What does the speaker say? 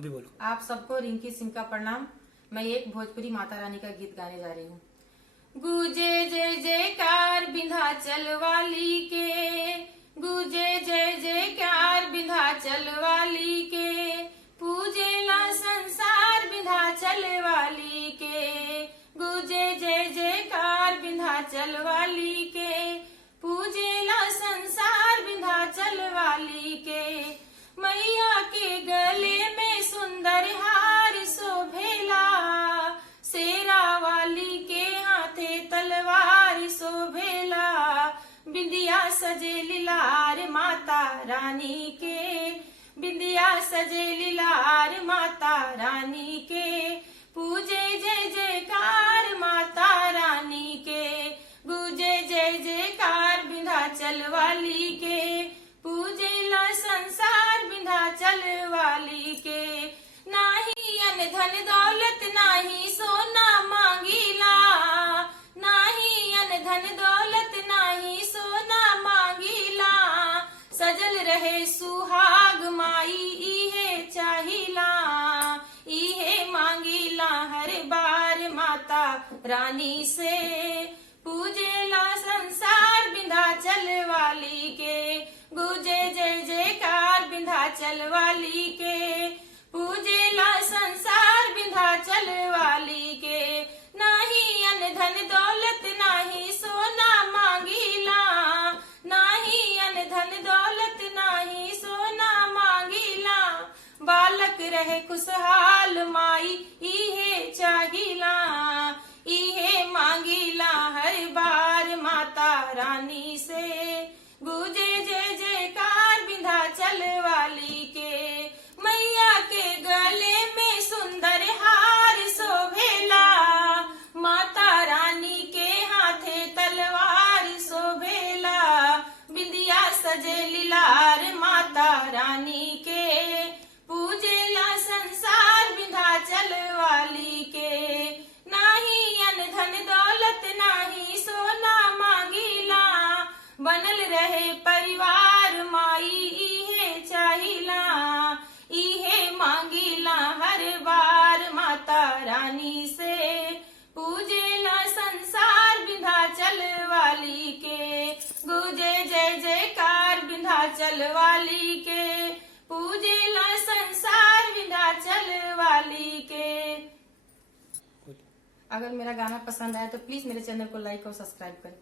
अभी बोलो। आप सबको रिंकी सिंह का प्रणाम। मैं एक भोजपुरी माता रानी का गीत गाने जा रही हूँ। गूंजे जय जयकार विंध्याचल वाली के, गूंजे जय जयकार विंध्याचल वाली के, पूजेला संसार विंध्याचल वाली के। गूंजे जय जयकार विंध्याचल वाली के, पूजेला संसार विंध्याचल वाली के। मैया के गले में सुंदर हार शोभेला, शेरा वाली के हाथे तलवार शोभेला। बिंदिया सजे लीलार माता रानी के, बिंदिया सजे लीलार माता रानी के, पूजे जय जयकार माता रानी के। गूंजे जय जयकार विंध्याचल वाली के, पूजेला संसार विंध्याचल वाली के। नाही अन धन दौलत नाही सोना मांगीला, नाही अन धन दौलत नाही सोना मांगीला। सजल रहे सुहाग माई इहे चाहिला, इहे मांगीला हर बार माता रानी से। पूजेला संसार विंध्याचल वाली के, गूंजे जय जयकार विंध्याचल वाली के, पूजेला संसार विंध्याचल वाली के। नाही अन धन दौलत नाही सोना मांगीला, नाही अन धन दौलत नाही सोना मांगीला। बालक रहे खुशहाल माई इहे चाहिला, इहे मांगीला हर बार माता रानी से। गूंजे जय जयकार विंध्याचल वाली के, मैया के गले में सुंदर हार शोभेला, माता रानी के हाथे तलवार शोभेला। बिंदिया सजे लीलार माता रानी के, पूजेला संसार विंध्याचल वाली के। नाही अन धन दौलत नाही सोना मांगीला, बनल रहे परिवार माई इहे चाहिला, इहे मांगीला हर बार माता रानी से। पूजेला संसार विंध्याचल वाली के, गूंजे जय जयकार विंध्याचल वाली के, पूजेला संसार विंध्याचल वाली के। अगर मेरा गाना पसंद आया तो प्लीज मेरे चैनल को लाइक और सब्सक्राइब करें।